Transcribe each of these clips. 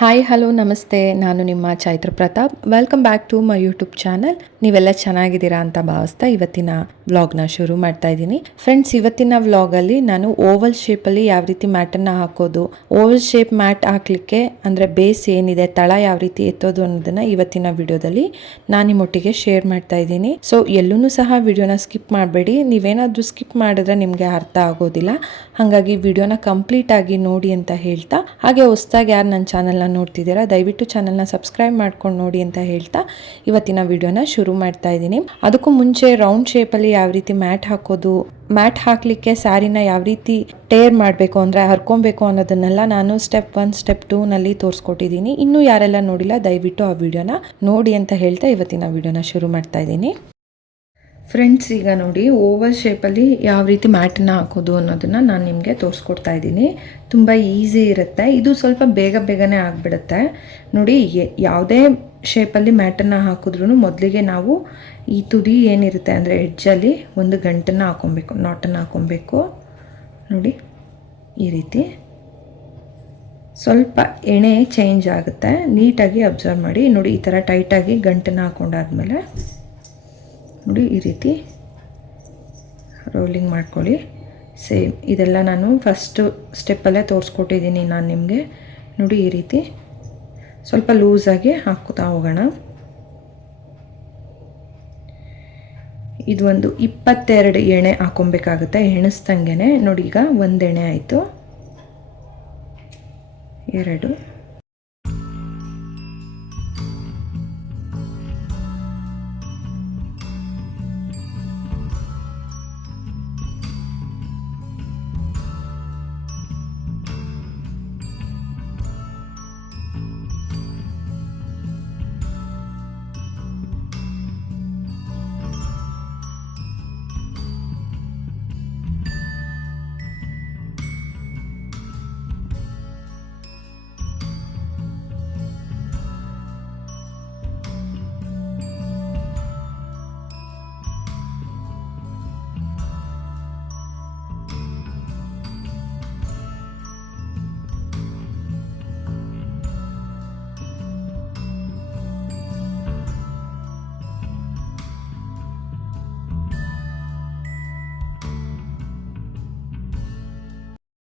Hi hello ನಮಸ್ತೆ, ನಾನು ನಿಮ್ಮ Chaitra Pratap. Welcome back to my YouTube channel. ನೀವೆಲ್ಲ ಚೆನ್ನಾಗಿದ್ದೀರಾ ಅಂತ ಭಾವಿಸ್ತಾ ಇವತ್ತಿನ ವ್ಲಾಗ್ನ ಶುರು ಮಾಡ್ತಾ ಇದ್ದೀನಿ. ಫ್ರೆಂಡ್ಸ್, ಇವತ್ತಿನ ವ್ಲಾಗಲ್ಲಿ ನಾನು ಓವಲ್ ಶೇಪಲ್ಲಿ ಯಾವ ರೀತಿ ಮ್ಯಾಟನ್ನು ಹಾಕೋದು, ಓವಲ್ ಶೇಪ್ ಮ್ಯಾಟ್ ಹಾಕ್ಲಿಕ್ಕೆ ಅಂದರೆ ಬೇಸ್ ಏನಿದೆ, ತಳ ಯಾವ ರೀತಿ ಎತ್ತೋದು ಅನ್ನೋದನ್ನ ಇವತ್ತಿನ ವಿಡಿಯೋದಲ್ಲಿ ನಾನು ನಿಮ್ಮೊಟ್ಟಿಗೆ ಶೇರ್ ಮಾಡ್ತಾ ಇದ್ದೀನಿ. ಸೊ ಎಲ್ಲೂ ಸಹ ವಿಡಿಯೋನ ಸ್ಕಿಪ್ ಮಾಡಬೇಡಿ. ನೀವೇನಾದರೂ ಸ್ಕಿಪ್ ಮಾಡಿದ್ರೆ ನಿಮಗೆ ಅರ್ಥ ಆಗೋದಿಲ್ಲ. ಹಾಗಾಗಿ ವಿಡಿಯೋನ ಕಂಪ್ಲೀಟ್ ಆಗಿ ನೋಡಿ ಅಂತ ಹೇಳ್ತಾ, ಹಾಗೆ ಹೊಸದಾಗಿ ಯಾರು ನನ್ನ ಚಾನಲ್ನ ನೋಡ್ತಿದ್ದೀರಾ ದಯವಿಟ್ಟು ಚಾನಲ್ನ ಸಬ್ಸ್ಕ್ರೈಬ್ ಮಾಡ್ಕೊಂಡು ನೋಡಿ ಅಂತ ಹೇಳ್ತಾ ಇವತ್ತಿನ ವಿಡಿಯೋನ ಶುರು ಮಾಡ್ತಾ ಇದ್ದೀನಿ. ಅದಕ್ಕೂ ಮುಂಚೆ ರೌಂಡ್ ಶೇಪಲ್ಲಿ ಯಾವ ರೀತಿ ಮ್ಯಾಟ್ ಹಾಕೋದು, ಮ್ಯಾಟ್ ಹಾಕಲಿಕ್ಕೆ ಸ್ಯಾರಿನ ಯಾವ ರೀತಿ ಟೇರ್ ಮಾಡಬೇಕು ಅಂದರೆ ಹರ್ಕೊಬೇಕು ಅನ್ನೋದನ್ನೆಲ್ಲ ನಾನು ಸ್ಟೆಪ್ 1 ಸ್ಟೆಪ್ 2 ನಲ್ಲಿ ತೋರಿಸ್ಕೊಟ್ಟಿದ್ದೀನಿ. ಇನ್ನೂ ಯಾರೆಲ್ಲ ನೋಡಿಲ್ಲ ದಯವಿಟ್ಟು ಆ ವಿಡಿಯೋನ ನೋಡಿ ಅಂತ ಹೇಳ್ತಾ ಇವತ್ತಿನ ವಿಡಿಯೋನ ಶುರು ಮಾಡ್ತಾ ಇದ್ದೀನಿ. ಫ್ರೆಂಡ್ಸ್, ಈಗ ನೋಡಿ ಓವಲ್ ಶೇಪಲ್ಲಿ ಯಾವ ರೀತಿ ಮ್ಯಾಟನ್ನ ಹಾಕೋದು ಅನ್ನೋದನ್ನು ನಾನು ನಿಮಗೆ ತೋರಿಸ್ಕೊಡ್ತಾ ಇದ್ದೀನಿ. ತುಂಬ ಈಸಿ ಇರುತ್ತೆ, ಇದು ಸ್ವಲ್ಪ ಬೇಗನೆ ಆಗಿಬಿಡುತ್ತೆ. ನೋಡಿ, ಯಾವುದೇ ಶೇಪಲ್ಲಿ ಮ್ಯಾಟನ್ನು ಹಾಕಿದ್ರೂ ಮೊದಲಿಗೆ ನಾವು ಈ ತುದಿ ಏನಿರುತ್ತೆ ಅಂದರೆ ಎಡ್ಜಲ್ಲಿ ಒಂದು ಗಂಟನ್ನು ಹಾಕೊಬೇಕು, ನಾಟನ್ನು ಹಾಕೊಬೇಕು. ನೋಡಿ ಈ ರೀತಿ ಸ್ವಲ್ಪ ಎಣೆ ಚೇಂಜ್ ಆಗುತ್ತೆ, ನೀಟಾಗಿ ಅಬ್ಸರ್ವ್ ಮಾಡಿ. ನೋಡಿ ಈ ಥರ ಟೈಟಾಗಿ ಗಂಟನ್ನು ಹಾಕೊಂಡಾದ್ಮೇಲೆ ನೋಡಿ ಈ ರೀತಿ ರೋಲಿಂಗ್ ಮಾಡ್ಕೊಳ್ಳಿ. ಸೇಮ್ ಇದೆಲ್ಲ ನಾನು ಫಸ್ಟ್ ಸ್ಟೆಪ್ಪಲ್ಲೇ ತೋರಿಸ್ಕೊಟ್ಟಿದ್ದೀನಿ ನಾನು ನಿಮಗೆ. ನೋಡಿ ಈ ರೀತಿ ಸ್ವಲ್ಪ ಲೂಸಾಗಿ ಹಾಕ್ತಾ ಹೋಗೋಣ. ಇದು ಒಂದು 22 ಎಣೆ ಹಾಕೊಬೇಕಾಗುತ್ತೆ ಎಣಿಸ್ದಂಗೆ. ನೋಡಿ ಈಗ 1 ಎಣೆ ಆಯಿತು, 2,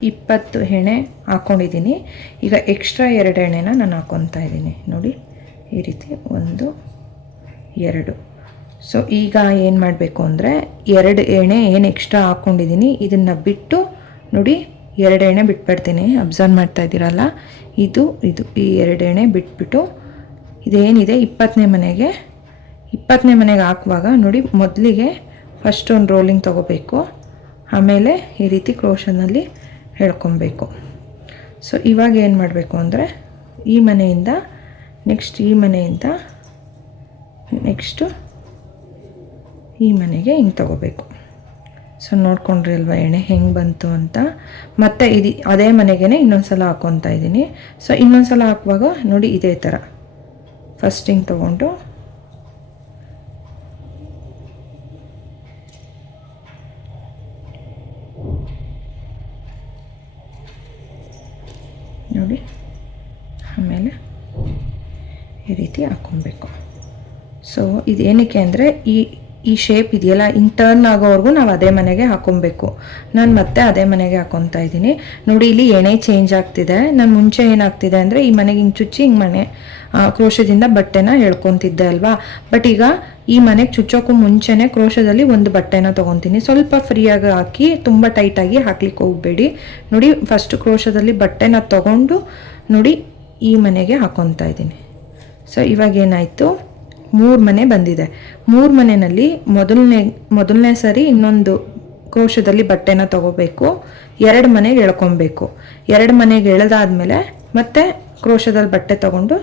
20 ಎಣೆ ಹಾಕ್ಕೊಂಡಿದ್ದೀನಿ. ಈಗ ಎಕ್ಸ್ಟ್ರಾ 2 ಎಣೆನ ನಾನು ಹಾಕ್ಕೊತಾ ಇದ್ದೀನಿ. ನೋಡಿ ಈ ರೀತಿ 1, 2. ಸೊ ಈಗ ಏನು ಮಾಡಬೇಕು ಅಂದರೆ 2 ಎಣೆ ಏನು ಎಕ್ಸ್ಟ್ರಾ ಹಾಕ್ಕೊಂಡಿದ್ದೀನಿ ಇದನ್ನು ಬಿಟ್ಟು ನೋಡಿ 2 ಎಣೆ ಬಿಟ್ಬಿಡ್ತೀನಿ. ಅಬ್ಸರ್ವ್ ಮಾಡ್ತಾ ಇದ್ದೀರಲ್ಲ, ಇದು ಈ 2 ಎಣೆ ಬಿಟ್ಬಿಟ್ಟು ಇದೇನಿದೆ 20ನೇ ಮನೆಗೆ ಹಾಕುವಾಗ ನೋಡಿ ಮೊದಲಿಗೆ ಫಸ್ಟ್ ಒಂದು ರೋಲಿಂಗ್ ತೊಗೋಬೇಕು, ಆಮೇಲೆ ಈ ರೀತಿ ಕ್ರೋಶನಲ್ಲಿ ಹೇಳ್ಕೊಬೇಕು. ಸೊ ಇವಾಗ ಏನು ಮಾಡಬೇಕು ಅಂದರೆ ಈ ಮನೆಯಿಂದ ನೆಕ್ಸ್ಟ್ ಈ ಮನೆಯಿಂದ ನೆಕ್ಸ್ಟು ಈ ಮನೆಗೆ ಹಿಂಗೆ ತಗೋಬೇಕು. ಸೊ ನೋಡ್ಕೊಂಡ್ರಿ ಅಲ್ವಾ ಎಣೆ ಹೆಂಗೆ ಬಂತು ಅಂತ. ಮತ್ತು ಅದೇ ಮನೆಗೇ ಇನ್ನೊಂದು ಸಲ ಹಾಕ್ಕೊತಾ ಇದ್ದೀನಿ. ಸೊ ಇನ್ನೊಂದು ಸಲ ಹಾಕುವಾಗ ನೋಡಿ ಇದೇ ಥರ ಫಸ್ಟ್ ಹಿಂಗೆ ತೊಗೊಂಡು ನೋಡಿ ಆಮೇಲೆ ಈ ರೀತಿ ಹಾಕ್ಕೊಬೇಕು. ಸೊ ಇದೇನಕ್ಕೆ ಅಂದರೆ ಈ ಶೇಪ್ ಇದೆಯಲ್ಲ ಹಿಂಗೆ ಟರ್ನ್ ಆಗೋವರೆಗೂ ನಾವು ಅದೇ ಮನೆಗೆ ಹಾಕ್ಕೊಬೇಕು. ನಾನು ಮತ್ತೆ ಅದೇ ಮನೆಗೆ ಹಾಕ್ಕೊತಾ ಇದ್ದೀನಿ. ನೋಡಿ ಇಲ್ಲಿ ಎಣೆ ಚೇಂಜ್ ಆಗ್ತಿದೆ. ನಾನು ಮುಂಚೆ ಏನಾಗ್ತಿದೆ ಅಂದರೆ ಈ ಮನೆಗೆ ಹಿಂಗೆ ಚುಚ್ಚಿ ಹಿಂಗೆ ಮನೆ ಕ್ರೋಶದಿಂದ ಬಟ್ಟೆನ ಹೇಳ್ಕೊತಿದ್ದೆ ಅಲ್ವಾ. ಬಟ್ ಈಗ ಈ ಮನೆಗೆ ಚುಚ್ಚೋಕ್ಕೂ ಮುಂಚೆನೇ ಕ್ರೋಶದಲ್ಲಿ ಒಂದು ಬಟ್ಟೆನ ತೊಗೊತೀನಿ. ಸ್ವಲ್ಪ ಫ್ರೀಯಾಗಿ ಹಾಕಿ, ತುಂಬ ಟೈಟಾಗಿ ಹಾಕ್ಲಿಕ್ಕೆ ಹೋಗಬೇಡಿ. ನೋಡಿ ಫಸ್ಟ್ ಕ್ರೋಶದಲ್ಲಿ ಬಟ್ಟೆನ ತೊಗೊಂಡು ನೋಡಿ ಈ ಮನೆಗೆ ಹಾಕ್ಕೊತಾ ಇದ್ದೀನಿ. ಸೊ ಇವಾಗ ಏನಾಯಿತು, 3 ಮನೆ ಬಂದಿದೆ. 3 ಮನೆಯಲ್ಲಿ ಮೊದಲನೇ ಸರಿ ಇನ್ನೊಂದು ಕ್ರೋಶದಲ್ಲಿ ಬಟ್ಟೆನ ತೊಗೋಬೇಕು, 2 ಮನೆಗೆ ಎಳ್ಕೊಬೇಕು. 2 ಮನೆಗೆ ಎಳೆದಾದ್ಮೇಲೆ ಮತ್ತೆ ಕ್ರೋಶದಲ್ಲಿ ಬಟ್ಟೆ ತೊಗೊಂಡು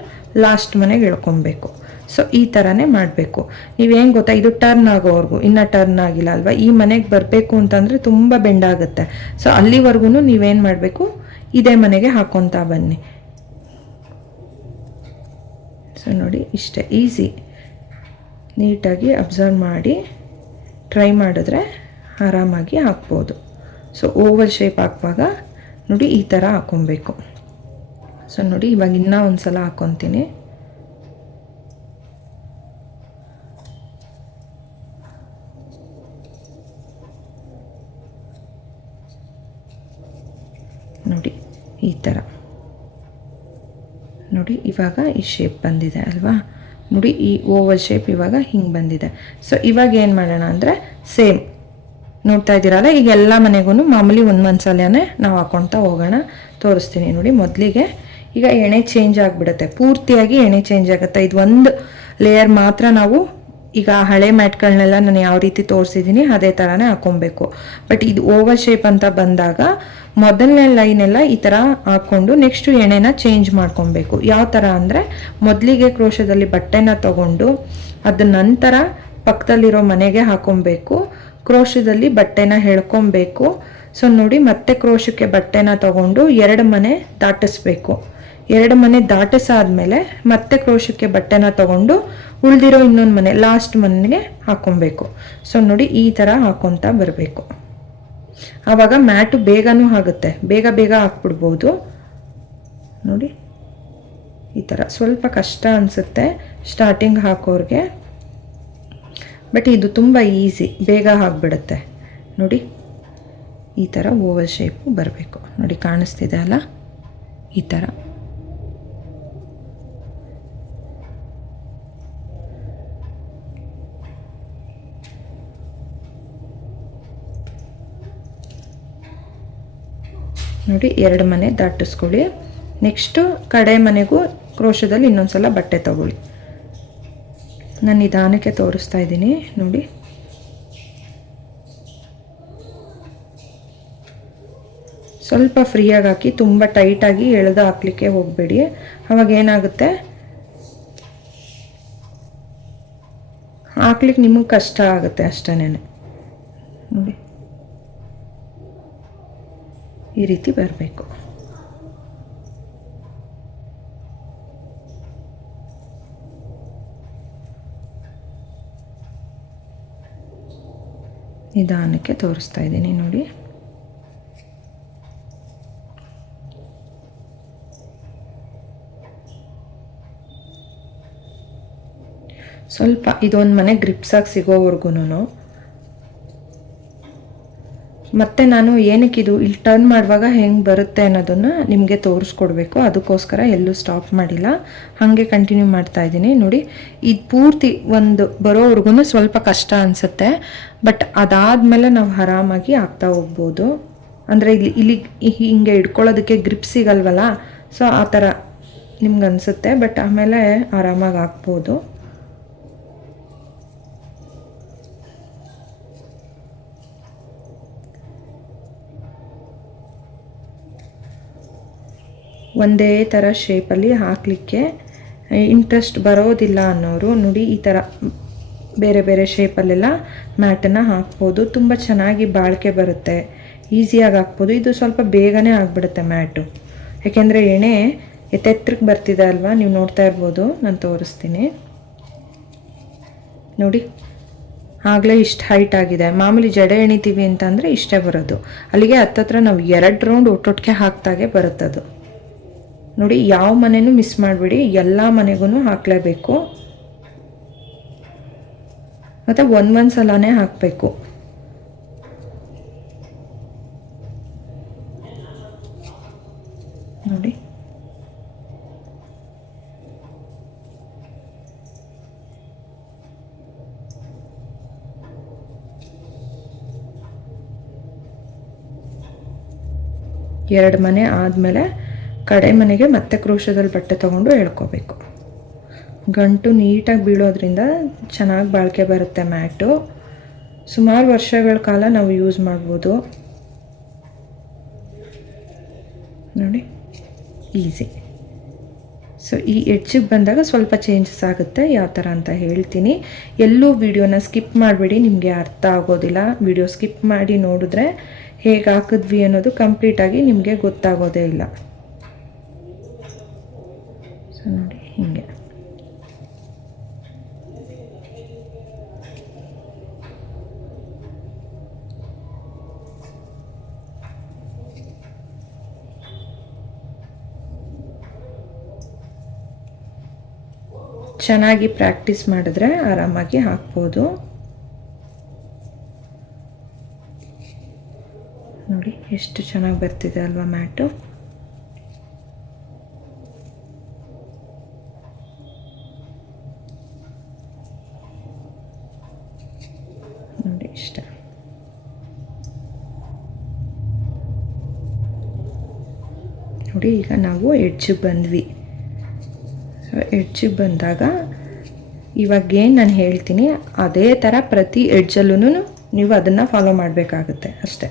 ಲಾಸ್ಟ್ ಮನೆಗೆ ಎಳ್ಕೊಬೇಕು. ಸೊ ಈ ಥರನೇ ಮಾಡಬೇಕು. ನೀವೇನು ಗೊತ್ತಾ, ಇದು ಟರ್ನ್ ಆಗೋವರೆಗೂ, ಇನ್ನೂ ಟರ್ನ್ ಆಗಿಲ್ಲ ಅಲ್ವಾ, ಈ ಮನೆಗೆ ಬರಬೇಕು ಅಂತಂದರೆ ತುಂಬ ಬೆಂಡಾಗುತ್ತೆ. ಸೊ ಅಲ್ಲಿವರೆಗೂ ನೀವೇನು ಮಾಡಬೇಕು, ಇದೇ ಮನೆಗೆ ಹಾಕ್ಕೊತಾ ಬನ್ನಿ. ಸೊ ನೋಡಿ ಇಷ್ಟೇ ಈಸಿ. ನೀಟಾಗಿ ಅಬ್ಸರ್ವ್ ಮಾಡಿ ಟ್ರೈ ಮಾಡಿದ್ರೆ ಆರಾಮಾಗಿ ಹಾಕ್ಬೋದು. ಸೊ ಓವಲ್ ಶೇಪ್ ಹಾಕುವಾಗ ನೋಡಿ ಈ ಥರ ಹಾಕ್ಕೊಬೇಕು. ಸೊ ನೋಡಿ ಇವಾಗ ಇನ್ನೂ ಒಂದು ಸಲ ಹಾಕ್ಕೊತೀನಿ. ನೋಡಿ ಈ ಥರ ನೋಡಿ ಇವಾಗ ಈ ಶೇಪ್ ಬಂದಿದೆ ಅಲ್ವಾ. ನೋಡಿ ಈ ಓವಲ್ ಶೇಪ್ ಇವಾಗ ಹಿಂಗೆ ಬಂದಿದೆ. ಸೊ ಇವಾಗ ಏನು ಮಾಡೋಣ ಅಂದರೆ ಸೇಮ್ ನೋಡ್ತಾ ಇದ್ದೀರಲ್ಲ, ಈಗ ಎಲ್ಲ ಮನೆಗೂ ಮಾಮೂಲಿ ಒಂದೊಂದು ಸಲನೇ ನಾವು ಹಾಕ್ಕೊಳ್ತಾ ಹೋಗೋಣ. ತೋರಿಸ್ತೀನಿ ನೋಡಿ. ಮೊದಲಿಗೆ ಈಗ ಎಣ್ಣೆ ಚೇಂಜ್ ಆಗಿಬಿಡುತ್ತೆ, ಪೂರ್ತಿಯಾಗಿ ಎಣ್ಣೆ ಚೇಂಜ್ ಆಗುತ್ತೆ. ಇದು ಒಂದು ಲೇಯರ್ ಮಾತ್ರ ನಾವು ಈಗ ಹಳೆ ಮ್ಯಾಟ್ಗಳನ್ನೆಲ್ಲ ನಾನು ಯಾವ ರೀತಿ ತೋರಿಸಿದ್ದೀನಿ ಅದೇ ಥರನೇ ಹಾಕ್ಕೊಬೇಕು. ಬಟ್ ಇದು ಓವಲ್ ಶೇಪ್ ಅಂತ ಬಂದಾಗ ಮೊದಲನೇ ಲೈನೆಲ್ಲ ಈ ಥರ ಹಾಕ್ಕೊಂಡು ನೆಕ್ಸ್ಟು ಎಣ್ಣೆನ ಚೇಂಜ್ ಮಾಡ್ಕೊಬೇಕು. ಯಾವ ಥರ ಅಂದರೆ ಮೊದಲಿಗೆ ಕ್ರೋಶದಲ್ಲಿ ಬಟ್ಟೆನ ತಗೊಂಡು ಅದ ನಂತರ ಪಕ್ಕದಲ್ಲಿರೋ ಮನೆಗೆ ಹಾಕ್ಕೊಬೇಕು. ಕ್ರೋಶದಲ್ಲಿ ಬಟ್ಟೆನ ಎಳ್ಕೊಬೇಕು. ಸೊ ನೋಡಿ ಮತ್ತೆ ಕ್ರೋಶಕ್ಕೆ ಬಟ್ಟೆನ ತಗೊಂಡು 2 ಮನೆ ದಾಟಿಸ್ಬೇಕು. 2 ಮನೆ ದಾಟಿಸಾದ್ಮೇಲೆ ಮತ್ತೆ ಕ್ರೋಶಕ್ಕೆ ಬಟ್ಟೆನ ತಗೊಂಡು ಉಳಿದಿರೋ ಇನ್ನೊಂದು ಮನೆ ಲಾಸ್ಟ್ ಮನೆಗೆ ಹಾಕ್ಕೊಬೇಕು. ಸೊ ನೋಡಿ ಈ ಥರ ಹಾಕ್ಕೊತಾ ಬರಬೇಕು. ಆವಾಗ ಮ್ಯಾಟು ಬೇಗನೂ ಆಗುತ್ತೆ, ಬೇಗ ಬೇಗ ಹಾಕ್ಬಿಡ್ಬೋದು. ನೋಡಿ ಈ ಥರ ಸ್ವಲ್ಪ ಕಷ್ಟ ಅನಿಸುತ್ತೆ ಸ್ಟಾರ್ಟಿಂಗ್ ಹಾಕೋರಿಗೆ, ಬಟ್ ಇದು ತುಂಬ ಈಸಿ, ಬೇಗ ಆಗಿಬಿಡುತ್ತೆ. ನೋಡಿ ಈ ಥರ ಓವಲ್ ಶೇಪು ಬರಬೇಕು. ನೋಡಿ ಕಾಣಿಸ್ತಿದೆ ಅಲ್ಲ, ಈ ಥರ. ನೋಡಿ 2 ಮನೆ ದಾಟಿಸ್ಕೊಳ್ಳಿ. ನೆಕ್ಸ್ಟು ಕಡೆ ಮನೆಗೂ ಕ್ರೋಶದಲ್ಲಿ ಇನ್ನೊಂದು ಸಲ ಬಟ್ಟೆ ತಗೊಳ್ಳಿ. ನಾನು ನಿಧಾನಕ್ಕೆ ತೋರಿಸ್ತಾ ಇದ್ದೀನಿ ನೋಡಿ. ಸ್ವಲ್ಪ ಫ್ರೀಯಾಗಿ ಹಾಕಿ, ತುಂಬ ಟೈಟಾಗಿ ಎಳೆದು ಹಾಕ್ಲಿಕ್ಕೆ ಹೋಗಬೇಡಿ. ಅವಾಗ ಏನಾಗುತ್ತೆ, ಹಾಕ್ಲಿಕ್ಕೆ ನಿಮಗೆ ಕಷ್ಟ ಆಗುತ್ತೆ ಅಷ್ಟೇನೆ. ನೋಡಿ ಈ ರೀತಿ ಬರಬೇಕು. ನಿಧಾನಕ್ಕೆ ತೋರಿಸ್ತಾ ಇದ್ದೀನಿ ನೋಡಿ. ಸ್ವಲ್ಪ ಇದೊಂದು ಮನೆ ಗ್ರಿಪ್ಸಾಗಿ ಸಿಗೋವರೆಗೂ ಮತ್ತೆ ನಾನು ಏನಕ್ಕಿದು ಇಲ್ಲಿ ಟರ್ನ್ ಮಾಡುವಾಗ ಹೆಂಗೆ ಬರುತ್ತೆ ಅನ್ನೋದನ್ನು ನಿಮಗೆ ತೋರಿಸ್ಕೊಡ್ಬೇಕು. ಅದಕ್ಕೋಸ್ಕರ ಎಲ್ಲೂ ಸ್ಟಾಪ್ ಮಾಡಿಲ್ಲ, ಹಾಗೆ ಕಂಟಿನ್ಯೂ ಮಾಡ್ತಾ ಇದ್ದೀನಿ ನೋಡಿ. ಇದು ಪೂರ್ತಿ ಒಂದು ಬರೋವರೆಗೂ ಸ್ವಲ್ಪ ಕಷ್ಟ ಅನಿಸುತ್ತೆ, ಬಟ್ ಅದಾದಮೇಲೆ ನಾವು ಆರಾಮಾಗಿ ಆಗ್ತಾ ಹೋಗ್ಬೋದು. ಅಂದರೆ ಇಲ್ಲಿ ಹಿಂಗೆ ಇಟ್ಕೊಳ್ಳೋದಕ್ಕೆ ಗ್ರಿಪ್ ಸಿಗಲ್ವಲ್ಲ, ಸೊ ಆ ಥರ ನಿಮ್ಗೆ ಅನಿಸುತ್ತೆ, ಬಟ್ ಆಮೇಲೆ ಆರಾಮಾಗಿ ಹಾಕ್ಬೋದು. ಒಂದೇ ಥರ ಶೇಪಲ್ಲಿ ಹಾಕಲಿಕ್ಕೆ ಇಂಟ್ರೆಸ್ಟ್ ಬರೋದಿಲ್ಲ ಅನ್ನೋರು ನೋಡಿ ಈ ಥರ ಬೇರೆ ಬೇರೆ ಶೇಪಲ್ಲೆಲ್ಲ ಮ್ಯಾಟನ್ನು ಹಾಕ್ಬೋದು. ತುಂಬ ಚೆನ್ನಾಗಿ ಬಾಳಿಕೆ ಬರುತ್ತೆ, ಈಸಿಯಾಗಿ ಹಾಕ್ಬೋದು. ಇದು ಸ್ವಲ್ಪ ಬೇಗನೆ ಆಗಿಬಿಡುತ್ತೆ ಮ್ಯಾಟು, ಯಾಕೆಂದರೆ ಎಣ್ಣೆ ಎತ್ತೆತ್ರಕ್ಕೆ ಬರ್ತಿದೆ ಅಲ್ವಾ, ನೀವು ನೋಡ್ತಾ ಇರ್ಬೋದು. ನಾನು ತೋರಿಸ್ತೀನಿ ನೋಡಿ. ಆಗಲೇ ಇಷ್ಟು ಹೈಟ್ ಆಗಿದೆ. ಮಾಮೂಲಿ ಜಡೆ ಎಣಿತೀವಿ ಅಂತಂದರೆ ಇಷ್ಟೇ ಬರೋದು. ಅಲ್ಲಿಗೆ ಹತ್ತತ್ರ ನಾವು 2 ರೌಂಡ್ ಒಟ್ಟೊಟ್ಟಿಗೆ ಹಾಕ್ದಾಗೆ ಬರುತ್ತದು ನೋಡಿ. ಯಾವ ಮನೆಯೂ ಮಿಸ್ ಮಾಡಬೇಡಿ, ಎಲ್ಲ ಮನೆಗೂ ಹಾಕಲೇಬೇಕು. ಮತ್ತು ಒಂದೊಂದು ಸಲನೇ ಹಾಕಬೇಕು. ನೋಡಿ ಎರಡು ಮನೆ ಆದಮೇಲೆ ಕಡೆ ಮನೆಗೆ ಮತ್ತೆ ಕ್ರೋಶದಲ್ಲಿ ಬಟ್ಟೆ ತೊಗೊಂಡು ಎಳ್ಕೋಬೇಕು. ಗಂಟು ನೀಟಾಗಿ ಬೀಳೋದ್ರಿಂದ ಚೆನ್ನಾಗಿ ಬಾಳಿಕೆ ಬರುತ್ತೆ ಮ್ಯಾಟು. ಸುಮಾರು ವರ್ಷಗಳ ಕಾಲ ನಾವು ಯೂಸ್ ಮಾಡ್ಬೋದು ನೋಡಿ, ಈಸಿ. ಸೊ ಈ ಎಡ್ಜಿಗೆ ಬಂದಾಗ ಸ್ವಲ್ಪ ಚೇಂಜಸ್ ಆಗುತ್ತೆ, ಯಾವ ಥರ ಅಂತ ಹೇಳ್ತೀನಿ. ಎಲ್ಲೂ ವಿಡಿಯೋನ ಸ್ಕಿಪ್ ಮಾಡಬೇಡಿ, ನಿಮಗೆ ಅರ್ಥ ಆಗೋದಿಲ್ಲ. ವಿಡಿಯೋ ಸ್ಕಿಪ್ ಮಾಡಿ ನೋಡಿದ್ರೆ ಹೇಗೆ ಹಾಕಿದ್ವಿ ಅನ್ನೋದು ಕಂಪ್ಲೀಟಾಗಿ ನಿಮಗೆ ಗೊತ್ತಾಗೋದೇ ಇಲ್ಲ. ಸೊ ನೋಡಿ ಹೀಗೆ ಚೆನ್ನಾಗಿ ಪ್ರಾಕ್ಟೀಸ್ ಮಾಡಿದ್ರೆ ಆರಾಮಾಗಿ ಹಾಕ್ಬೋದು. ನೋಡಿ ಎಷ್ಟು ಚೆನ್ನಾಗಿ ಬರ್ತಿದೆ ಅಲ್ವಾ ಮ್ಯಾಟು. ನೋಡಿ ಇಷ್ಟ. ನೋಡಿ ಈಗ ನಾವು ಎಡ್ಜಿಗೆ ಬಂದ್ವಿ. ಎಡ್ಜಿಗೆ ಬಂದಾಗ ಇವಾಗೇನು ನಾನು ಹೇಳ್ತೀನಿ ಅದೇ ಥರ ಪ್ರತಿ ಎಡ್ಜಲ್ಲೂ ನೀವು ಅದನ್ನು ಫಾಲೋ ಮಾಡಬೇಕಾಗುತ್ತೆ ಅಷ್ಟೆ.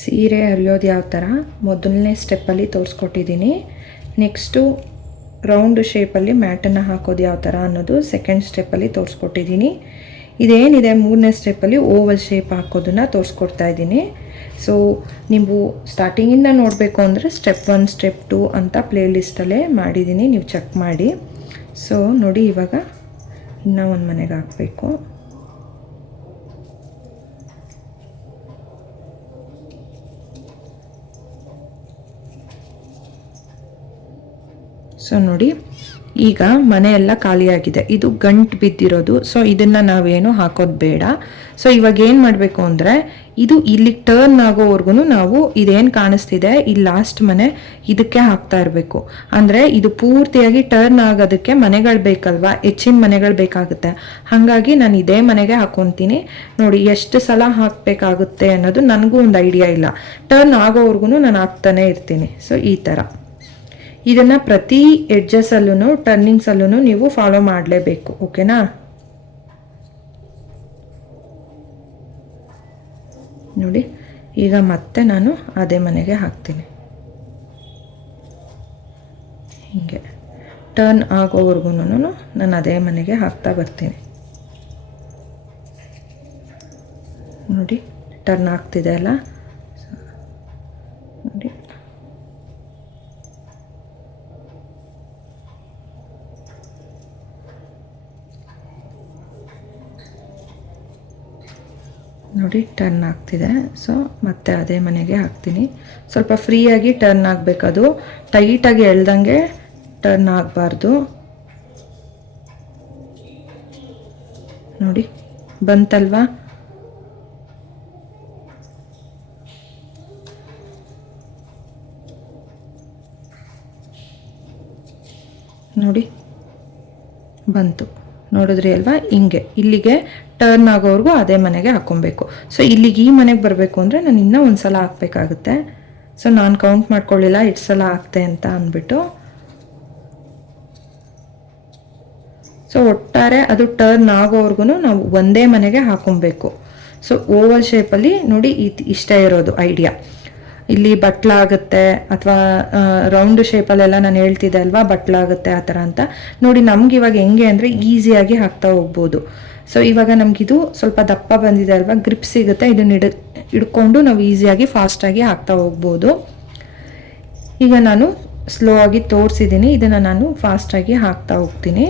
ಸೀರೆ ಹರಿಯೋದು ಯಾವ ಥರ ಮೊದಲನೇ ಸ್ಟೆಪ್ಪಲ್ಲಿ ತೋರಿಸ್ಕೊಟ್ಟಿದ್ದೀನಿ. ನೆಕ್ಸ್ಟು ರೌಂಡ್ ಶೇಪಲ್ಲಿ ಮ್ಯಾಟನ್ನು ಹಾಕೋದು ಯಾವ ಥರ ಅನ್ನೋದು ಸೆಕೆಂಡ್ ಸ್ಟೆಪ್ಪಲ್ಲಿ ತೋರಿಸ್ಕೊಟ್ಟಿದ್ದೀನಿ. ಇದೇನಿದೆ ಮೂರನೇ ಸ್ಟೆಪ್ಪಲ್ಲಿ ಓವಲ್ ಶೇಪ್ ಹಾಕೋದನ್ನು ತೋರಿಸ್ಕೊಡ್ತಾ ಇದ್ದೀನಿ. ಸೊ ನೀವು ಸ್ಟಾರ್ಟಿಂಗಿಂದ ನೋಡಬೇಕು ಅಂದರೆ ಸ್ಟೆಪ್ 1 ಸ್ಟೆಪ್ 2 ಅಂತ ಪ್ಲೇಲಿಸ್ಟಲ್ಲೇ ಮಾಡಿದ್ದೀನಿ, ನೀವು ಚೆಕ್ ಮಾಡಿ. ಸೊ ನೋಡಿ ಇವಾಗ ಇನ್ನೂ ಒಂದು ಮನೆಗೆ ಹಾಕಬೇಕು. ಸೊ ನೋಡಿ ಈಗ ಮನೆಯೆಲ್ಲ ಖಾಲಿಯಾಗಿದೆ. ಇದು ಗಂಟು ಬಿದ್ದಿರೋದು. ಸೊ ಇದನ್ನು ನಾವೇನು ಹಾಕೋದು ಬೇಡ. ಸೊ ಇವಾಗ ಏನು ಮಾಡಬೇಕು ಅಂದರೆ ಇದು ಇಲ್ಲಿ ಟರ್ನ್ ಆಗೋವರೆಗೂ ನಾವು ಇದೇನು ಕಾಣಿಸ್ತಿದೆ ಈ ಲಾಸ್ಟ್ ಮನೆ ಇದಕ್ಕೆ ಹಾಕ್ತಾ ಇರಬೇಕು. ಅಂದರೆ ಇದು ಪೂರ್ತಿಯಾಗಿ ಟರ್ನ್ ಆಗೋದಕ್ಕೆ ಮನೆಗಳು ಬೇಕಲ್ವಾ, ಹೆಚ್ಚಿನ ಮನೆಗಳು ಬೇಕಾಗುತ್ತೆ. ಹಾಗಾಗಿ ನಾನು ಇದೇ ಮನೆಗೆ ಹಾಕೊತೀನಿ. ನೋಡಿ ಎಷ್ಟು ಸಲ ಹಾಕಬೇಕಾಗುತ್ತೆ ಅನ್ನೋದು ನನಗೂ ಒಂದು ಐಡಿಯಾ ಇಲ್ಲ. ಟರ್ನ್ ಆಗೋವರೆಗೂ ನಾನು ಹಾಕ್ತಾನೆ ಇರ್ತೀನಿ. ಸೊ ಈ ಥರ ಇದನ್ನು ಪ್ರತಿ ಎಡ್ಜಸಲ್ಲೂ ಟರ್ನಿಂಗ್ಸಲ್ಲೂ ನೀವು ಫಾಲೋ ಮಾಡಲೇಬೇಕು. ಓಕೆನಾ? ನೋಡಿ ಈಗ ಮತ್ತೆ ನಾನು ಅದೇ ಮನೆಗೆ ಹಾಕ್ತೀನಿ. ಹೀಗೆ ಟರ್ನ್ ಆಗೋವರೆಗೂ ನಾನು ಅದೇ ಮನೆಗೆ ಹಾಕ್ತಾ ಬರ್ತೀನಿ. ನೋಡಿ ಟರ್ನ್ ಆಗ್ತಿದೆ ಅಲ್ಲ. ನೋಡಿ ನೋಡಿ ಟರ್ನ್ ಆಗ್ತಿದೆ. ಸೊ ಮತ್ತೆ ಅದೇ ಮನೆಗೆ ಹಾಕ್ತೀನಿ. ಸ್ವಲ್ಪ ಫ್ರೀಯಾಗಿ ಟರ್ನ್ ಆಗಬೇಕದು, ಟೈಟಾಗಿ ಎಳ್ದಂಗೆ ಟರ್ನ್ ಆಗಬಾರ್ದು. ನೋಡಿ ಬಂತಲ್ವಾ? ನೋಡಿ ಬಂತು, ನೋಡಿದ್ರಿ ಅಲ್ವಾ? ಹಿಂಗೆ ಇಲ್ಲಿಗೆ ಟರ್ನ್ ಆಗೋವರೆಗೂ ಅದೇ ಮನೆಗೆ ಹಾಕ್ಕೊಬೇಕು. ಸೊ ಇಲ್ಲಿಗೆ ಈ ಮನೆಗೆ ಬರಬೇಕು ಅಂದರೆ ನಾನು ಇನ್ನೂ ಒಂದು ಸಲ ಹಾಕಬೇಕಾಗುತ್ತೆ. ಸೊ ನಾನು ಕೌಂಟ್ ಮಾಡ್ಕೊಳ್ಳಿಲ್ಲ ಎಷ್ಟು ಸಲ ಹಾಕ್ತೆ ಅಂತ ಅಂದ್ಬಿಟ್ಟು. ಸೊ ಒಟ್ಟಾರೆ ಅದು ಟರ್ನ್ ಆಗೋವರೆಗೂ ನಾವು ಒಂದೇ ಮನೆಗೆ ಹಾಕೊಬೇಕು. ಸೊ ಓವಲ್ ಶೇಪಲ್ಲಿ ನೋಡಿ ಇಷ್ಟೇ ಇರೋದು ಐಡಿಯಾ. ಇಲ್ಲಿ ಬಟ್ಲಾಗುತ್ತೆ ಅಥವಾ ರೌಂಡ್ ಶೇಪಲ್ಲೆಲ್ಲ ನಾನು ಹೇಳ್ತಿದ್ದೆ ಅಲ್ವಾ ಬಟ್ಲಾಗುತ್ತೆ ಆ ಥರ ಅಂತ. ನೋಡಿ ನಮ್ಗೆ ಇವಾಗ ಹೆಂಗೆ ಅಂದರೆ ಈಸಿಯಾಗಿ ಹಾಕ್ತಾ ಹೋಗ್ಬೋದು. ಸೊ ಇವಾಗ ನಮಗಿದು ಸ್ವಲ್ಪ ದಪ್ಪ ಬಂದಿದೆ ಅಲ್ವಾ, ಗ್ರಿಪ್ ಸಿಗುತ್ತೆ. ಇದನ್ನು ಹಿಡ್ಕೊಂಡು ನಾವು ಈಸಿಯಾಗಿ ಫಾಸ್ಟಾಗಿ ಹಾಕ್ತಾ ಹೋಗ್ಬೋದು. ಈಗ ನಾನು ಸ್ಲೋ ಆಗಿ ತೋರಿಸಿದ್ದೀನಿ, ಇದನ್ನು ನಾನು ಫಾಸ್ಟಾಗಿ ಹಾಕ್ತಾ ಹೋಗ್ತೀನಿ.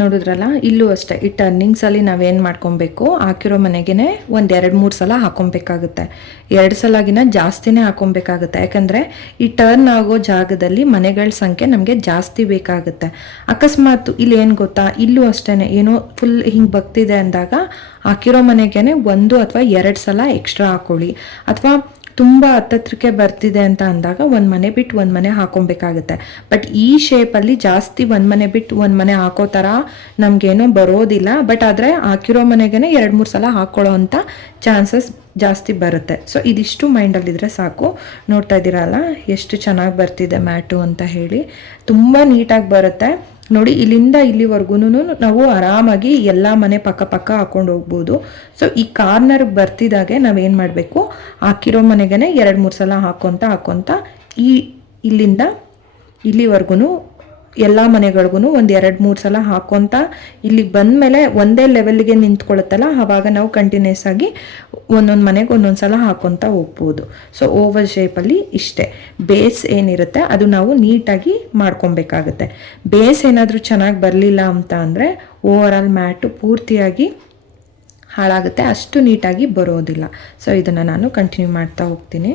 ನೋಡಿದ್ರಲ್ಲ, ಇಲ್ಲೂ ಅಷ್ಟೇ ಈ ಟರ್ನಿಂಗ್ಸಲ್ಲಿ ನಾವೇನು ಮಾಡ್ಕೊಬೇಕು, ಹಾಕಿರೋ ಮನೆಗೆ ಒಂದು 2-3 ಸಲ ಹಾಕೊಬೇಕಾಗುತ್ತೆ. 2 ಸಲಗಿನ ಜಾಸ್ತಿನೇ ಹಾಕೊಬೇಕಾಗುತ್ತೆ. ಯಾಕಂದರೆ ಈ ಟರ್ನ್ ಆಗೋ ಜಾಗದಲ್ಲಿ ಮನೆಗಳ ಸಂಖ್ಯೆ ನಮಗೆ ಜಾಸ್ತಿ ಬೇಕಾಗುತ್ತೆ. ಅಕಸ್ಮಾತ್ ಇಲ್ಲಿ ಏನು ಗೊತ್ತಾ, ಇಲ್ಲೂ ಅಷ್ಟೇ ಏನೋ ಫುಲ್ ಹಿಂಗೆ ಬಗ್ತಿದೆ ಅಂದಾಗ ಹಾಕಿರೋ ಮನೆಗೆ 1 ಅಥವಾ 2 ಸಲ ಎಕ್ಸ್ಟ್ರಾ ಹಾಕೊಳ್ಳಿ. ಅಥವಾ ತುಂಬ ಹತ್ತತ್ರಕ್ಕೆ ಬರ್ತಿದೆ ಅಂತ ಅಂದಾಗ ಒಂದು ಮನೆ ಬಿಟ್ಟು ಒಂದು ಮನೆ ಹಾಕೊಬೇಕಾಗುತ್ತೆ. ಬಟ್ ಈ ಶೇಪಲ್ಲಿ ಜಾಸ್ತಿ ಒಂದು ಮನೆ ಬಿಟ್ಟು ಒಂದು ಮನೆ ಹಾಕೋ ಥರ ನಮಗೇನೋ ಬರೋದಿಲ್ಲ. ಬಟ್ ಆದರೆ ಹಾಕಿರೋ ಮನೆಗೆ 2-3 ಸಲ ಹಾಕ್ಕೊಳ್ಳೋ ಅಂಥ ಚಾನ್ಸಸ್ ಜಾಸ್ತಿ ಬರುತ್ತೆ. ಸೊ ಇದಿಷ್ಟು ಮೈಂಡಲ್ಲಿದ್ದರೆ ಸಾಕು. ನೋಡ್ತಾ ಇದ್ದೀರಲ್ಲ ಎಷ್ಟು ಚೆನ್ನಾಗಿ ಬರ್ತಿದೆ ಮ್ಯಾಟು ಅಂತ ಹೇಳಿ, ತುಂಬ ನೀಟಾಗಿ ಬರುತ್ತೆ ನೋಡಿ. ಇಲ್ಲಿಂದ ಇಲ್ಲಿವರೆಗೂ ನಾವು ಆರಾಮಾಗಿ ಎಲ್ಲ ಮನೆ ಪಕ್ಕ ಪಕ್ಕ ಹಾಕೊಂಡು ಹೋಗ್ಬೋದು. ಸೊ ಈ ಕಾರ್ನರ್ಗೆ ಬರ್ತಿದ್ದಾಗೆ ನಾವೇನು ಮಾಡಬೇಕು, ಹಾಕಿರೋ ಮನೆಗೆ 2-3 ಸಲ ಹಾಕ್ಕೊತ ಇಲ್ಲಿಂದ ಇಲ್ಲಿವರೆಗೂ ಎಲ್ಲ ಮನೆಗಳಿಗೂ ಒಂದು 2-3 ಸಲ ಹಾಕ್ಕೊತ ಇಲ್ಲಿಗೆ ಬಂದಮೇಲೆ ಒಂದೇ ಲೆವೆಲ್ಗೆ ನಿಂತ್ಕೊಳ್ಳುತ್ತಲ್ಲ, ಆವಾಗ ನಾವು ಕಂಟಿನ್ಯೂಸ್ ಆಗಿ ಒಂದೊಂದು ಮನೆಗೆ ಒಂದೊಂದು ಸಲ ಹಾಕ್ಕೊತ ಹೋಗ್ಬೋದು. ಸೊ ಓವಲ್ ಶೇಪಲ್ಲಿ ಇಷ್ಟೇ. ಬೇಸ್ ಏನಿರುತ್ತೆ ಅದು ನಾವು ನೀಟಾಗಿ ಮಾಡ್ಕೊಬೇಕಾಗುತ್ತೆ. ಬೇಸ್ ಏನಾದರೂ ಚೆನ್ನಾಗಿ ಬರಲಿಲ್ಲ ಅಂತ ಅಂದರೆ ಓವರಾಲ್ ಮ್ಯಾಟು ಪೂರ್ತಿಯಾಗಿ ಹಾಳಾಗುತ್ತೆ, ಅಷ್ಟು ನೀಟಾಗಿ ಬರೋದಿಲ್ಲ. ಸೊ ಇದನ್ನು ನಾನು ಕಂಟಿನ್ಯೂ ಮಾಡ್ತಾ ಹೋಗ್ತೀನಿ.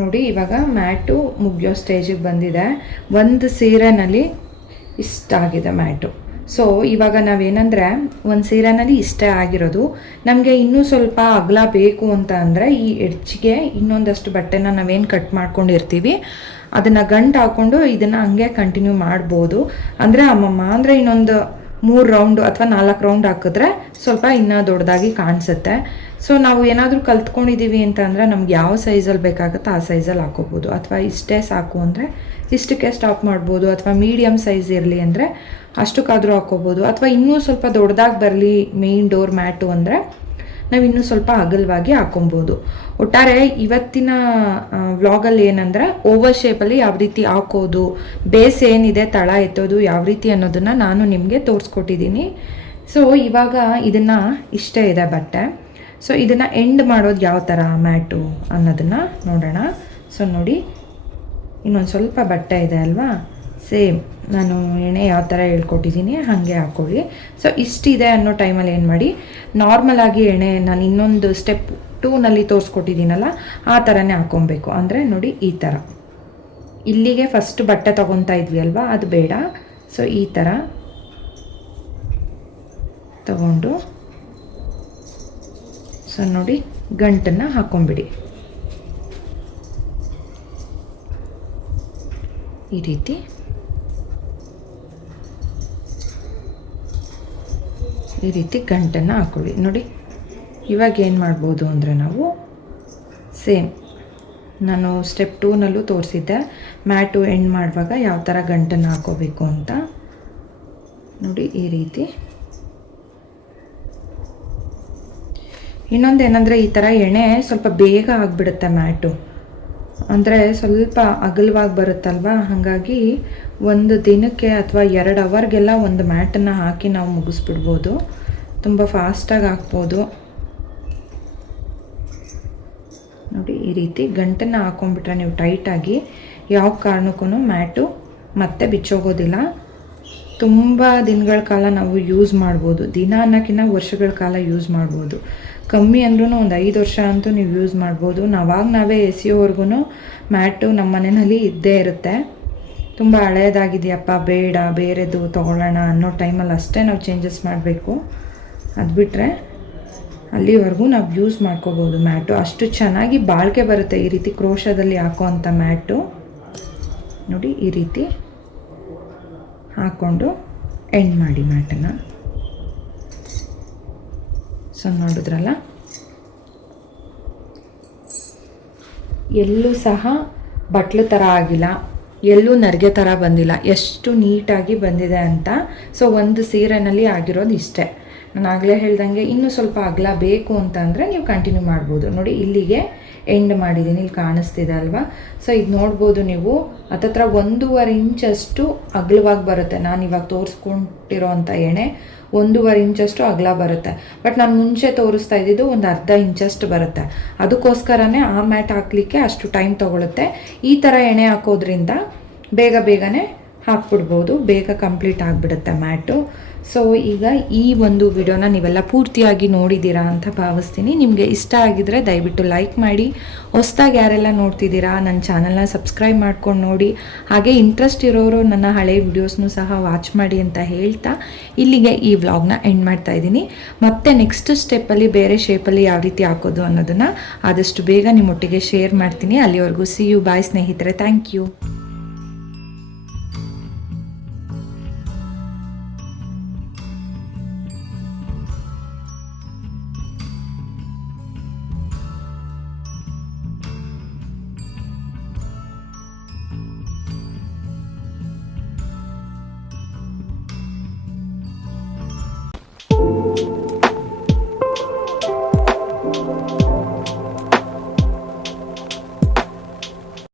ನೋಡಿ ಇವಾಗ ಮ್ಯಾಟು ಮುಗಿಯೋ ಸ್ಟೇಜಿಗೆ ಬಂದಿದೆ. ಒಂದು ಸೀರೆನಲ್ಲಿ ಇಷ್ಟಾಗಿದೆ ಮ್ಯಾಟು. ಸೊ ಇವಾಗ ನಾವೇನಂದರೆ ಒಂದು ಸೀರೆನಲ್ಲಿ ಇಷ್ಟೇ ಆಗಿರೋದು. ನಮಗೆ ಇನ್ನೂ ಸ್ವಲ್ಪ ಅಗಲ ಬೇಕು ಅಂತ ಅಂದರೆ ಈ ಎಡ್ಜ್ಗೆ ಇನ್ನೊಂದಷ್ಟು ಬಟ್ಟೆನ ನಾವೇನು ಕಟ್ ಮಾಡ್ಕೊಂಡಿರ್ತೀವಿ ಅದನ್ನು ಗಂಟು ಹಾಕ್ಕೊಂಡು ಇದನ್ನು ಹಂಗೆ ಕಂಟಿನ್ಯೂ ಮಾಡ್ಬೋದು. ಅಂದರೆ ಅಮ್ಮಮ್ಮ ಅಂದರೆ ಇನ್ನೊಂದು 3 ರೌಂಡು ಅಥವಾ 4 ರೌಂಡ್ ಹಾಕಿದ್ರೆ ಸ್ವಲ್ಪ ಇನ್ನೂ ದೊಡ್ಡದಾಗಿ ಕಾಣಿಸುತ್ತೆ. ಸೊ ನಾವು ಏನಾದರೂ ಕಲ್ತ್ಕೊಂಡಿದ್ದೀವಿ ಅಂತ ಅಂದರೆ ನಮ್ಗೆ ಯಾವ ಸೈಜಲ್ಲಿ ಬೇಕಾಗುತ್ತೋ ಆ ಸೈಜಲ್ಲಿ ಹಾಕೋಬೋದು, ಅಥವಾ ಇಷ್ಟೇ ಸಾಕು ಅಂದರೆ ಇಷ್ಟಕ್ಕೆ ಸ್ಟಾಪ್ ಮಾಡ್ಬೋದು, ಅಥವಾ ಮೀಡಿಯಮ್ ಸೈಜ್ ಇರಲಿ ಅಂದರೆ ಅಷ್ಟಕ್ಕಾದರೂ ಹಾಕೋಬೋದು, ಅಥವಾ ಇನ್ನೂ ಸ್ವಲ್ಪ ದೊಡ್ಡದಾಗಿ ಬರಲಿ ಮೇನ್ ಡೋರ್ ಮ್ಯಾಟು ಅಂದರೆ ನಾವು ಇನ್ನೂ ಸ್ವಲ್ಪ ಅಗಲವಾಗಿ ಹಾಕೊಬೋದು. ಒಟ್ಟಾರೆ ಇವತ್ತಿನ ವ್ಲಾಗಲ್ಲಿ ಏನಂದರೆ ಓವಲ್ ಶೇಪಲ್ಲಿ ಯಾವ ರೀತಿ ಹಾಕೋದು, ಬೇಸ್ ಏನಿದೆ ತಳ ಎತ್ತೋದು ಯಾವ ರೀತಿ ಅನ್ನೋದನ್ನು ನಾನು ನಿಮಗೆ ತೋರಿಸ್ಕೊಟ್ಟಿದ್ದೀನಿ. ಸೊ ಇವಾಗ ಇದನ್ನು ಇಷ್ಟೇ ಇದೆ ಬಟ್ಟೆ. ಸೊ ಇದನ್ನು ಎಂಡ್ ಮಾಡೋದು ಯಾವ ಥರ ಮ್ಯಾಟು ಅನ್ನೋದನ್ನು ನೋಡೋಣ. ಸೊ ನೋಡಿ, ಇನ್ನೊಂದು ಸ್ವಲ್ಪ ಬಟ್ಟೆ ಇದೆ ಅಲ್ವಾ, ಸೇಮ್ ನಾನು ಎಣ್ಣೆ ಯಾವ ಥರ ಹೇಳ್ಕೊಟ್ಟಿದ್ದೀನಿ ಹಾಗೆ ಹಾಕ್ಕೊಳ್ಳಿ. ಸೊ ಇಷ್ಟಿದೆ ಅನ್ನೋ ಟೈಮಲ್ಲಿ ಏನು ಮಾಡಿ, ನಾರ್ಮಲಾಗಿ ಎಣ್ಣೆ ನಾನು ಇನ್ನೊಂದು ಸ್ಟೆಪ್ 2ನಲ್ಲಿ ತೋರಿಸ್ಕೊಟ್ಟಿದ್ದೀನಲ್ಲ ಆ ಥರನೇ ಹಾಕ್ಕೊಬೇಕು. ಅಂದರೆ ನೋಡಿ ಈ ಥರ ಇಲ್ಲಿಗೆ ಫಸ್ಟ್ ಬಟ್ಟೆ ತೊಗೊತಾ ಇದ್ವಿ ಅಲ್ವಾ, ಅದು ಬೇಡ. ಸೊ ಈ ಥರ ತಗೊಂಡು ಸೊ ನೋಡಿ ಗಂಟನ್ನು ಹಾಕ್ಕೊಂಬಿಡಿ. ಈ ರೀತಿ ಗಂಟನ್ನು ಹಾಕ್ಕೊಳ್ಳಿ. ನೋಡಿ ಇವಾಗ ಏನು ಮಾಡ್ಬೋದು ಅಂದರೆ ನಾವು ಸೇಮ್ ನಾನು ಸ್ಟೆಪ್ 2ನಲ್ಲೂ ತೋರಿಸಿದ್ದೆ ಮ್ಯಾಟು ಎಂಡ್ ಮಾಡುವಾಗ ಯಾವ ಥರ ಗಂಟನ್ನು ಹಾಕೋಬೇಕು ಅಂತ. ನೋಡಿ ಈ ರೀತಿ. ಇನ್ನೊಂದು ಏನಂದರೆ ಈ ಥರ ಎಣ್ಣೆ ಸ್ವಲ್ಪ ಬೇಗ ಆಗಿಬಿಡುತ್ತೆ ಮ್ಯಾಟು, ಅಂದರೆ ಸ್ವಲ್ಪ ಅಗಲವಾಗಿ ಬರುತ್ತಲ್ವ, ಹಾಗಾಗಿ ಒಂದು ದಿನಕ್ಕೆ ಅಥವಾ 2 ಅವರ್ಗೆಲ್ಲ ಒಂದು ಮ್ಯಾಟನ್ನು ಹಾಕಿ ನಾವು ಮುಗಿಸ್ಬಿಡ್ಬೋದು, ತುಂಬ ಫಾಸ್ಟಾಗಿ ಹಾಕ್ಬೋದು. ನೋಡಿ ಈ ರೀತಿ ಗಂಟನ್ನು ಹಾಕ್ಕೊಂಡ್ಬಿಟ್ರೆ ನೀವು ಟೈಟಾಗಿ ಯಾವ ಕಾರಣಕ್ಕೂ ಮ್ಯಾಟು ಮತ್ತೆ ಬಿಚ್ಚೋಗೋದಿಲ್ಲ. ತುಂಬ ದಿನಗಳ ಕಾಲ ನಾವು ಯೂಸ್ ಮಾಡ್ಬೋದು, ದಿನ ಅನ್ನೋಕ್ಕಿಂತ ವರ್ಷಗಳ ಕಾಲ ಯೂಸ್ ಮಾಡ್ಬೋದು. ಕಮ್ಮಿ ಅಂದ್ರೂ ಒಂದು 5 ವರ್ಷ ಅಂತೂ ನೀವು ಯೂಸ್ ಮಾಡ್ಬೋದು. ನಾವೇ ಎಸೆಯೋವರೆಗೂ ಮ್ಯಾಟು ನಮ್ಮ ಮನೆಯಲ್ಲಿ ಇದ್ದೇ ಇರುತ್ತೆ. ತುಂಬ ಹಳೇದಾಗಿದೆಯಪ್ಪ ಬೇಡ ಬೇರೆದು ತೊಗೊಳ್ಳೋಣ ಅನ್ನೋ ಟೈಮಲ್ಲಿ ಅಷ್ಟೇ ನಾವು ಚೇಂಜಸ್ ಮಾಡಬೇಕು. ಅದು ಬಿಟ್ಟರೆ ಅಲ್ಲಿವರೆಗೂ ನಾವು ಯೂಸ್ ಮಾಡ್ಕೋಬೋದು ಮ್ಯಾಟು. ಅಷ್ಟು ಚೆನ್ನಾಗಿ ಬಾಳಿಕೆ ಬರುತ್ತೆ ಈ ರೀತಿ ಕ್ರೋಶದಲ್ಲಿ ಹಾಕೋ ಅಂಥ ಮ್ಯಾಟು. ನೋಡಿ ಈ ರೀತಿ ಹಾಕ್ಕೊಂಡು ಎಂಡ್ ಮಾಡಿ ಮ್ಯಾಟನ್ನು. ಸೊ ನೋಡಿದ್ರಲ್ಲ, ಎಲ್ಲೂ ಸಹ ಬಟ್ಲು ಥರ ಆಗಿಲ್ಲ, ಎಲ್ಲೂ ನರಿಗೆ ಥರ ಬಂದಿಲ್ಲ, ಎಷ್ಟು ನೀಟಾಗಿ ಬಂದಿದೆ ಅಂತ. ಸೊ ಒಂದು ಸೀರೆನಲ್ಲಿ ಆಗಿರೋದು ಇಷ್ಟೇ. ನಾನು ಆಗಲೇ ಹೇಳ್ದಂಗೆ ಇನ್ನೂ ಸ್ವಲ್ಪ ಅಗಲ ಬೇಕು ಅಂತ ಅಂದರೆ ನೀವು ಕಂಟಿನ್ಯೂ ಮಾಡ್ಬೋದು. ನೋಡಿ ಇಲ್ಲಿಗೆ ಎಂಡ್ ಮಾಡಿದ್ದೀನಿ, ಇಲ್ಲಿ ಕಾಣಿಸ್ತಿದೆ ಅಲ್ವಾ. ಸೊ ಇದು ನೋಡ್ಬೋದು ನೀವು, ಹತ್ತತ್ರ 1.5 ಇಂಚಷ್ಟು ಅಗಲವಾಗಿ ಬರುತ್ತೆ. ನಾನು ಇವಾಗ ತೋರಿಸ್ಕೊಂಡಿರೋ ಅಂಥ ಎಣ್ಣೆ 1.5 ಇಂಚಷ್ಟು ಅಗಲ ಬರುತ್ತೆ. ಬಟ್ ನಾನು ಮುಂಚೆ ತೋರಿಸ್ತಾ ಇದ್ದಿದ್ದು ಒಂದು ಅರ್ಧ ಇಂಚಷ್ಟು ಬರುತ್ತೆ. ಅದಕ್ಕೋಸ್ಕರನೇ ಆ ಮ್ಯಾಟ್ ಹಾಕಲಿಕ್ಕೆ ಅಷ್ಟು ಟೈಮ್ ತೊಗೊಳುತ್ತೆ. ಈ ಥರ ಎಣ್ಣೆ ಹಾಕೋದ್ರಿಂದ ಬೇಗನೆ ಹಾಕ್ಬಿಡ್ಬೋದು, ಬೇಗ ಕಂಪ್ಲೀಟ್ ಆಗಿಬಿಡುತ್ತೆ ಮ್ಯಾಟು. ಸೊ ಈಗ ಈ ಒಂದು ವಿಡಿಯೋನ ನೀವೆಲ್ಲ ಪೂರ್ತಿಯಾಗಿ ನೋಡಿದ್ದೀರಾ ಅಂತ ಭಾವಿಸ್ತೀನಿ. ನಿಮಗೆ ಇಷ್ಟ ಆಗಿದ್ರೆ ದಯವಿಟ್ಟು ಲೈಕ್ ಮಾಡಿ. ಹೊಸದಾಗಿ ಯಾರೆಲ್ಲ ನೋಡ್ತಿದ್ದೀರಾ ನನ್ನ ಚಾನಲ್ನ ಸಬ್ಸ್ಕ್ರೈಬ್ ಮಾಡ್ಕೊಂಡು ನೋಡಿ. ಹಾಗೆ ಇಂಟ್ರೆಸ್ಟ್ ಇರೋರು ನನ್ನ ಹಳೆ ವಿಡಿಯೋಸ್ನೂ ಸಹ ವಾಚ್ ಮಾಡಿ ಅಂತ ಹೇಳ್ತಾ ಇಲ್ಲಿಗೆ ಈ ವ್ಲಾಗ್ನ ಎಂಡ್ ಮಾಡ್ತಾ ಇದ್ದೀನಿ. ಮತ್ತೆ ನೆಕ್ಸ್ಟ್ ಸ್ಟೆಪ್ಪಲ್ಲಿ ಬೇರೆ ಶೇಪಲ್ಲಿ ಯಾವ ರೀತಿ ಹಾಕೋದು ಅನ್ನೋದನ್ನು ಆದಷ್ಟು ಬೇಗ ನಿಮ್ಮೊಟ್ಟಿಗೆ ಶೇರ್ ಮಾಡ್ತೀನಿ. ಅಲ್ಲಿವರೆಗೂ ಸಿ ಯು, ಬಾಯ್ ಸ್ನೇಹಿತರೆ, ಥ್ಯಾಂಕ್ ಯು.